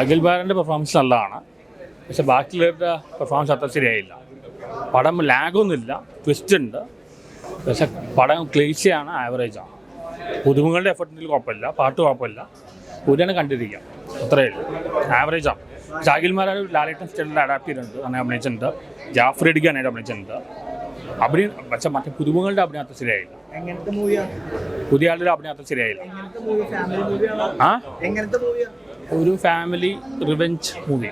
അഖിൽബാരൻ്റെ performance നല്ലതാണ്, പക്ഷെ ബാക്കിയുള്ളവരുടെ പെർഫോമൻസ് അത്ര ശരിയായില്ല. പടം ലാഗൊന്നുമില്ല, ട്വിസ്റ്റ് ഉണ്ട്, പക്ഷെ പടം ക്ലീശയാണ്, ആവറേജാണ്. പുതുമുകളുടെ എഫർട്ടിൽ കുഴപ്പമില്ല, പാട്ട് കുഴപ്പമില്ല, പുതിയാണ് കണ്ടിരിക്കാം, അത്രയേ ഉള്ളൂ. ആവറേജാണ്. പക്ഷെ അഖിൽമാർ ലാലേട്ടൻ സ്റ്റൈലിൽ അഡാപ്റ്റ് ചെയ്തിട്ടുണ്ട്, അങ്ങനെ അഭിനയിച്ചിട്ടുണ്ട്. ജാഫർ ഇടിക്കാനായിട്ട് അഭിനയിച്ചിട്ടുണ്ട്. അഭിനയം പക്ഷെ മറ്റേ പുതുമുകളുടെ അഭിനയം അത്ര ശരിയായില്ല. പുതിയ ആളുടെ അഭിനയം അത്ര ശരിയായില്ല. ഒരു ഫാമിലി റിവെഞ്ച് മൂവി,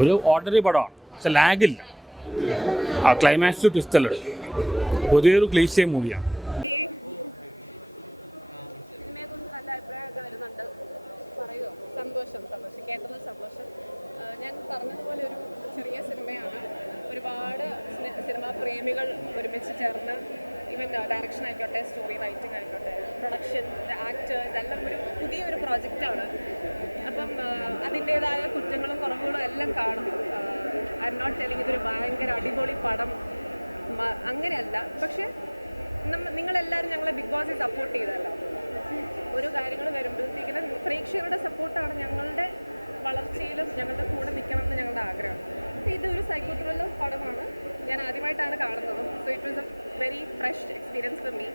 ഒരു ഓർഡിനറി പടമാണ്, പക്ഷെ ലാഗില്ല. ആ ക്ലൈമാക്സ് ട്വിസ്റ്റല്ലുണ്ട്. പുതിയൊരു ക്ലീശേ മൂവിയാണ്. സന്തോഷം കേട്ടതിൽ സന്തോഷം. ഞാൻ പറഞ്ഞതുപോലെ ഒരു ചെറിയ സിനിമയാണ്. ഒരുപാട് സിനിമാ പ്രേമികൾ ഒരുമിച്ച് ചേർന്ന് ഈവൻ ഡയറക്ഷൻ ആയിക്കോട്ടെ, സ്റ്റോറി റൈറ്റിംഗ് ആയിക്കോട്ടെ, പ്രൊഡക്ഷൻ, ആക്ടേഴ്സ് എല്ലാം ഒരു പുതിയൊരു പ്രോജക്റ്റാണ്. അപ്പം അതിൻ്റേതായ കുറ്റങ്ങളും കുറവുകളും എല്ലാം കാണും. ഐ എം നോട്ട് ടെല്ലിങ് ഇതൊരു ഭയങ്കര അടിപൊളി പടം അങ്ങനെയല്ല. പക്ഷേ നിങ്ങളെല്ലാവരും ഞങ്ങളെ ബിഗ് ബോസിൽ സപ്പോർട്ട് ചെയ്തല്ലോ. ഓരോ കാര്യങ്ങൾ വരുമ്പോഴത്തേക്കിനും പ്രേക്ഷകരുടെ സപ്പോർട്ടാണ് ഞങ്ങളുടെ വളർച്ചയിലും ഞങ്ങളുടെ കൂടെ നിൽക്കണം എന്ന് ഞങ്ങളുടെ ആഗ്രഹം. അപ്പോൾ ഇതൊരു സൈക്കോ ത്രില്ലർ പടമാണ്. ഞാൻ ആദ്യമായിട്ടാണ് കാണുന്നത്. So it was A very fresh experience for me.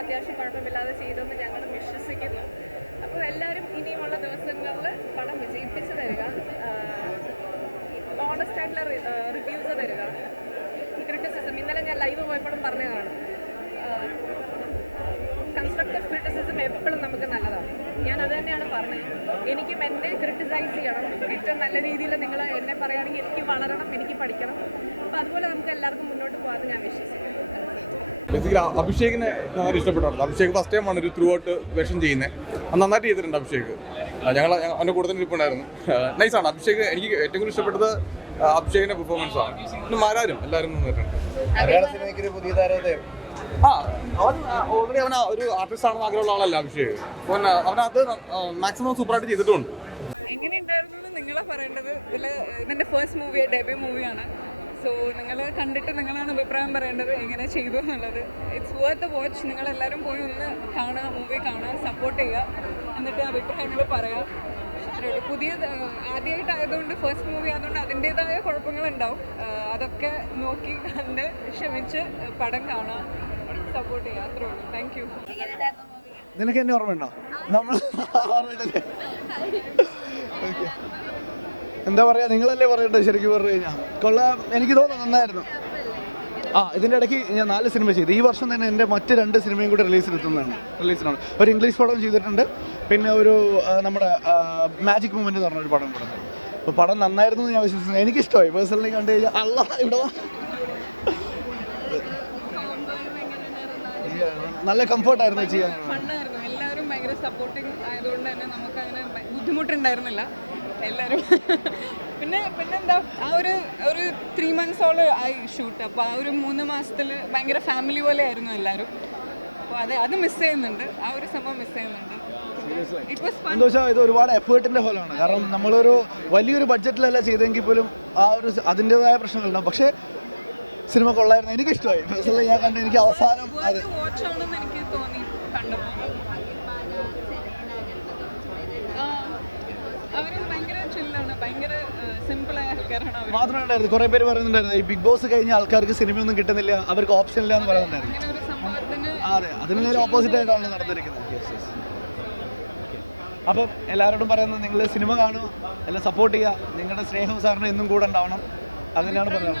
അത്യാവശ്യം കുഴപ്പമില്ലാതെ ചെയ്തെന്ന് ഞങ്ങൾ വിശ്വസിക്കുന്നു. അപ്പോൾ എല്ലാവരും ഇനിയുമുള്ള ദിവസങ്ങളിൽ പടം വിജയിപ്പിച്ച് തരിക, ഓണസ്റ്റ് ആയിട്ടുള്ള റിവ്യൂസ് തരിക. ക്രിറ്റിസിസം ഇന്നലെ ഞാൻ ലൈവ് പോയപ്പോഴും പറഞ്ഞതാണ്, കൺസ്ട്രക്റ്റീവ് ക്രിറ്റിസിസം എപ്പോഴും നമുക്ക് നല്ലതാണ്. ഞാൻ അത് തന്നെയാണ് പറഞ്ഞത്. എനിക്കും എന്നെ ക്രിട്ടിസൈസ് ചെയ്യണം, ഏറ്റവും നല്ല രീതിയിൽ നിങ്ങൾ എന്നെ പറയുകയാണെങ്കിൽ എനിക്ക് വളരണം, എനിക്ക് പഠിക്കണം. അപ്പോൾ അതുപോലെ നമുക്ക് എല്ലാവർക്കും മുന്നോട്ട് പോകാമെന്ന് ഞാൻ വിശ്വസിക്കുന്നു. അഭിഷേകിനെ നന്നായിട്ട് ഇഷ്ടപ്പെട്ടാണ്. അഭിഷേക് ഫസ്റ്റ് ടൈമാണ് ഒരു ത്രൂ ഔട്ട് വേഷം ചെയ്യുന്നത്. അത് നന്നായിട്ട് ചെയ്തിട്ടുണ്ട് അഭിഷേക്. അവൻ്റെ കൂടെ തന്നെ ഇരിപ്പുണ്ടായിരുന്നു. നൈസാണ് അഭിഷേക്. എനിക്ക് ഏറ്റവും കൂടുതൽ ഇഷ്ടപ്പെട്ടത് അഭിഷേകിന്റെ പെർഫോമൻസ് ആണ്. പിന്നെ മാരാരും എല്ലാവരും നന്നായിട്ടുണ്ട്. ഓൾറെഡി അവൻ ഒരു ആർട്ടിസ്റ്റ് ആണെന്ന് ആഗ്രഹമുള്ള ആളല്ല അഭിഷേക്. അവനത് മാക്സിമം സൂപ്പറായിട്ട് ചെയ്തിട്ടുണ്ട്. എങ്ങനെയുണ്ടായിരുന്നു നിങ്ങളെ പറയേണ്ടത്. ഇതെൻ്റെ ഫസ്റ്റ് മൂവി, ഡെബ്യൂ മൂവിയാണ്. സോ നിങ്ങൾ കണ്ടിട്ട് നിങ്ങളാണ് അഭിപ്രായം പറയേണ്ടത് എങ്ങനെ ചെയ്തു എന്നുള്ളത്. It's worth the watch. നിങ്ങളെല്ലാവരും പോയി ഒന്ന് കാണുക, മൂവി കാണുക, സപ്പോർട്ട് ചെയ്യുക, എന്നിട്ട് അഭിപ്രായങ്ങൾ പറയുക. അത്രയുള്ളൂ. ആദ്യമായിട്ടായതുകൊണ്ട്, ഫസ്റ്റ് മൂവി ആയതുകൊണ്ട് അതിൻ്റേതായ കുഴപ്പങ്ങളുണ്ടാവും. അതൊക്കെ നോക്കി കണ്ട് ക്ഷമിച്ച് പടം കാണുക, സപ്പോർട്ട് ചെയ്യുക. അത്രേ ഉള്ളൂ. Thank you. നിനക്ക് എന്നെ ഓർമ്മയുണ്ടോ? നമ്മൾ എന്താ പറയുക, നിങ്ങളല്ലേ പറയണ്ടത്. ശരിക്കും പറഞ്ഞു കഴിഞ്ഞാൽ കൊള്ളാം. എനിക്ക് തോന്നുന്നു നന്നായിരുന്നു. ഇതിൻ്റെ ഇടയ്ക്ക് ഞാൻ 4 സിനിമ ചെയ്തു. ഈ വർഷം തന്നെ എൻ്റെ മറ്റ് 2 സിനിമയും കൂടെ റിലീസിനാണ്. ഒരു ഇംഗ്ലീഷ് പടം ചെയ്തിട്ടുണ്ട്, പിന്നെ ഒരു നമ്മുടെ മാജിക് മൂമെൻ്റ് എന്ന് പറഞ്ഞൊരു പടം കൂടെ. അപ്പോൾ പടം നന്നായിരുന്നു എന്ന് ഞാൻ വിശ്വസിക്കുന്നു. എനിക്കിഷ്ടമായി പേഴ്സണലി. കണ്ടു കഴിഞ്ഞാൽ ഇവിടെ നല്ല കംഫർട്ടായിരുന്നു ചെയ്യാൻ. ഫണ്ണായിരുന്നു. എല്ലാവരും ഭയങ്കര സപ്പോർട്ടിങ് ആയതുകൊണ്ട് തന്നെ നമുക്ക് അങ്ങനെ ബുദ്ധിമുട്ടുണ്ടായിരുന്നില്ല എല്ലാവരും. പിന്നെ എന്താ, ഒരു 3 months ആയി ഷൂട്ട്. അപ്പോൾ ആ ഒരു 3 മാസത്തിൽ ഭയങ്കര ഫാമിലി പോലെ ആയിരുന്നു എല്ലാവരും. അപ്പോൾ അത് മിസ് ചെയ്യുന്നുണ്ട്. ആ ഒരു സംഭവം മിസ് ചെയ്യുന്നുണ്ട്. എന്താ വെച്ചാൽ ഇത് ഒരുപാട് എഫേർട്ടിൻ്റെ ഫലമാണ്. കാരണം നമ്മളൊരു വലിയൊരു ബഡ്ജറ്റിലല്ല ചെയ്തെങ്കിൽ പോലും അതിൻ്റെതായ പ്രശ്നങ്ങളുണ്ടാവും. പക്ഷേ സിനിമ കൊള്ളായിരുന്നു. എനിക്കിഷ്ടമായി. പേഴ്സണലി ഞാൻ കണ്ട് എനിക്ക് അവസാനം അത് വാച്ചാണെന്ന് എനിക്ക് തോന്നി കണ്ടപ്പോൾ. അവർ ഭയങ്കര ചില്ലാണ്, ഭയങ്കര സിമ്പിളായ ആൾക്കാരാണ് അവർ. മാത്രമേ ഉണ്ടായിരുന്നു. കുറേ പേര് പറയുന്നുണ്ടായിരുന്നു ഈ ബിഗ് ബോസ് കഴിഞ്ഞ ആൾക്കാർക്ക് സിനിമയൊന്നും കിട്ടുന്നില്ല, അവർക്ക് ഓപ്ഷൻ ഇല്ല എന്ന് പറയുന്നുണ്ടായിരുന്നു. അങ്ങനെ ഒരു സംഭവത്തിന് അതെ, അതിന് നേരെ ഓപ്പോസിറ്റ് ആയിട്ടാണ് നടന്നിരിക്കുന്നത്. അപ്പം എല്ലാവരോടും പറയുന്നത്, നിങ്ങൾ സിനിമ കാണുക, എല്ലാം സപ്പോർട്ട് ചെയ്യുക, നിങ്ങളുടെ സ്നേഹം സാറിന് എന്നും കൂടെ ഉണ്ടാവണം. അങ്ങനെയാണ് പറയുന്നത്.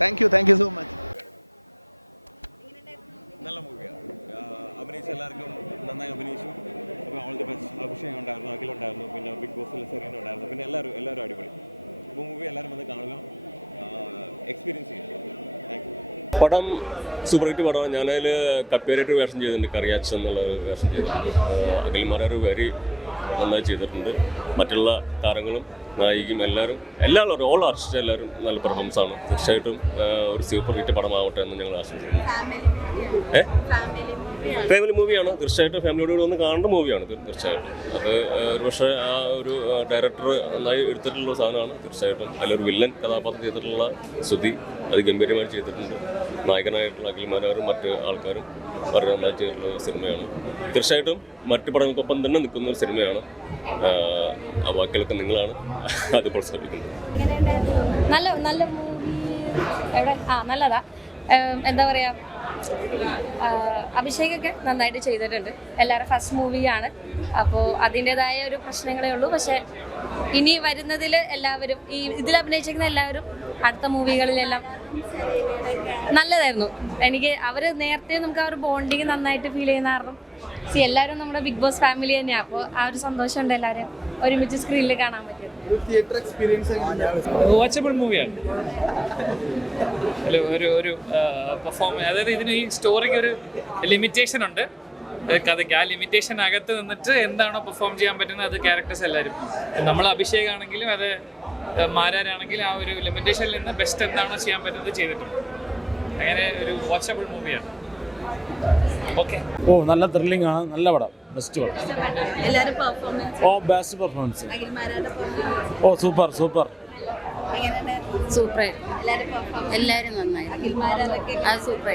Thank you so much. നല്ല മൂവിയാണ്. അഭിനയിച്ച എല്ലാവർക്കും നന്നായി അഭിനയിച്ചു. അപ്പോൾ ഓൾ ദി ബെസ്റ്റ്. അഭിഷേകം ഉണ്ടായിരുന്നു, അഖിലുണ്ടായിരുന്നു, പിന്നെ ബിഗ് ബോസിലെ സെറീന ഉണ്ടായിരുന്നു, പിന്നെ എല്ലാവരും അടിപൊളി. അപ്പോൾ മൂവി എല്ലാവരും വന്ന് കാണുക, എക്സ്പീരിയൻസ് ചെയ്യുക. Thank you. പടം സൂപ്പർ ഹിറ്റ് പടമാണ്. ഞാനതിൽ കപ്പേരായിട്ട് വേഷം ചെയ്തിട്ടുണ്ട്, കറിയാച്ച് എന്നുള്ള ഒരു വേഷം ചെയ്തിട്ടുണ്ട്. അഖിൽമാർ വെരി നന്നായി ചെയ്തിട്ടുണ്ട്. മറ്റുള്ള താരങ്ങളും നായികയും എല്ലാവരും ഓൾ ആർട്ടിസ്റ്റ് എല്ലാവരും നല്ല പെർഫോമൻസ് ആണ്. തീർച്ചയായിട്ടും ഒരു സൂപ്പർ ഹിറ്റ് പടമാവട്ടെ എന്ന് ഞങ്ങൾ ആശംസിക്കുന്നു. ഫാമിലി മൂവിയാണ്, തീർച്ചയായിട്ടും ഫാമിലിയോട് കൂടി ഒന്ന് കാണേണ്ട മൂവിയാണ് തീർച്ചയായിട്ടും. അത് ഒരു പക്ഷേ ആ ഒരു ഡയറക്ടർ നന്നായി എടുത്തിട്ടുള്ള സാധനമാണ്. തീർച്ചയായിട്ടും അതിലൊരു വില്ലൻ കഥാപാത്രം ചെയ്തിട്ടുള്ള ശ്രുതി അത് ഗംഭീരമായി ചെയ്തിട്ടുണ്ട്. നായകനായിട്ടുള്ള അഖിൽമാരാരും മറ്റ് ആൾക്കാരും വളരെ നന്നായി ചെയ്തിട്ടുള്ള സിനിമയാണ്. തീർച്ചയായിട്ടും മറ്റു പടങ്ങൾക്കൊപ്പം തന്നെ നിൽക്കുന്ന ഒരു സിനിമയാണ്. ആ വാക്കുകളൊക്കെ നിങ്ങളാണ് അത് പ്രോത്സാഹിപ്പിക്കുന്നത്. നല്ല മൂവി എവിടെ നല്ലതാ. എന്താ പറയുക, അഭിഷേകൊക്കെ നന്നായിട്ട് ചെയ്തിട്ടുണ്ട്. എല്ലാവരും ഫസ്റ്റ് മൂവിയാണ്, അപ്പോൾ അതിൻ്റെതായ ഒരു പ്രശ്നങ്ങളേ ഉള്ളൂ. പക്ഷേ ഇനി വരുന്നതിൽ എല്ലാവരും ഇതിൽ അഭിനയിച്ചിരിക്കുന്ന എല്ലാവരും അടുത്ത മൂവികളിലെല്ലാം നല്ലതായിരുന്നു. എനിക്ക് അവർ നേരത്തെ നമുക്ക് ആ ഒരു ബോണ്ടിങ് നന്നായിട്ട് ഫീൽ ചെയ്യുന്ന കാരണം എല്ലാവരും നമ്മുടെ ബിഗ് ബോസ് ഫാമിലി തന്നെയാണ്. അപ്പോൾ ആ ഒരു സന്തോഷമുണ്ട് എല്ലാവരും ഒരുമിച്ച് സ്ക്രീനിൽ കാണാൻ പറ്റും. തിയേറ്റർ എക്സ്പീരിയൻസ് വാച്ചബിൾ മൂവിയാണ്. ഒരു പെർഫോമൻസ്, അതായത് ഇതിന് ഈ സ്റ്റോറിക്ക് ഒരു ലിമിറ്റേഷൻ ഉണ്ട് കഥയ്ക്ക്. ആ ലിമിറ്റേഷൻ അകത്ത് നിന്നിട്ട് എന്താണോ പെർഫോം ചെയ്യാൻ പറ്റുന്നത് അത് ക്യാരക്ടേഴ്സ് എല്ലാവരും, നമ്മൾ അഭിഷേകാണെങ്കിലും അത് മാരാരാണെങ്കിലും ആ ഒരു ലിമിറ്റേഷനിൽ നിന്ന് ബെസ്റ്റ് എന്താണോ ചെയ്യാൻ പറ്റുന്നത് ചെയ്തിട്ടുണ്ട്. അങ്ങനെ ഒരു വാച്ചബിൾ മൂവിയാണ്. ഓക്കെ. നല്ല ത്രില്ലിംഗ് ആണ്, നല്ല പടം, ബെസ്റ്റ് പടം. Best performance. സൂപ്പർ സൂപ്പർ, എല്ലാവരും നന്നായി. സൂപ്പർ.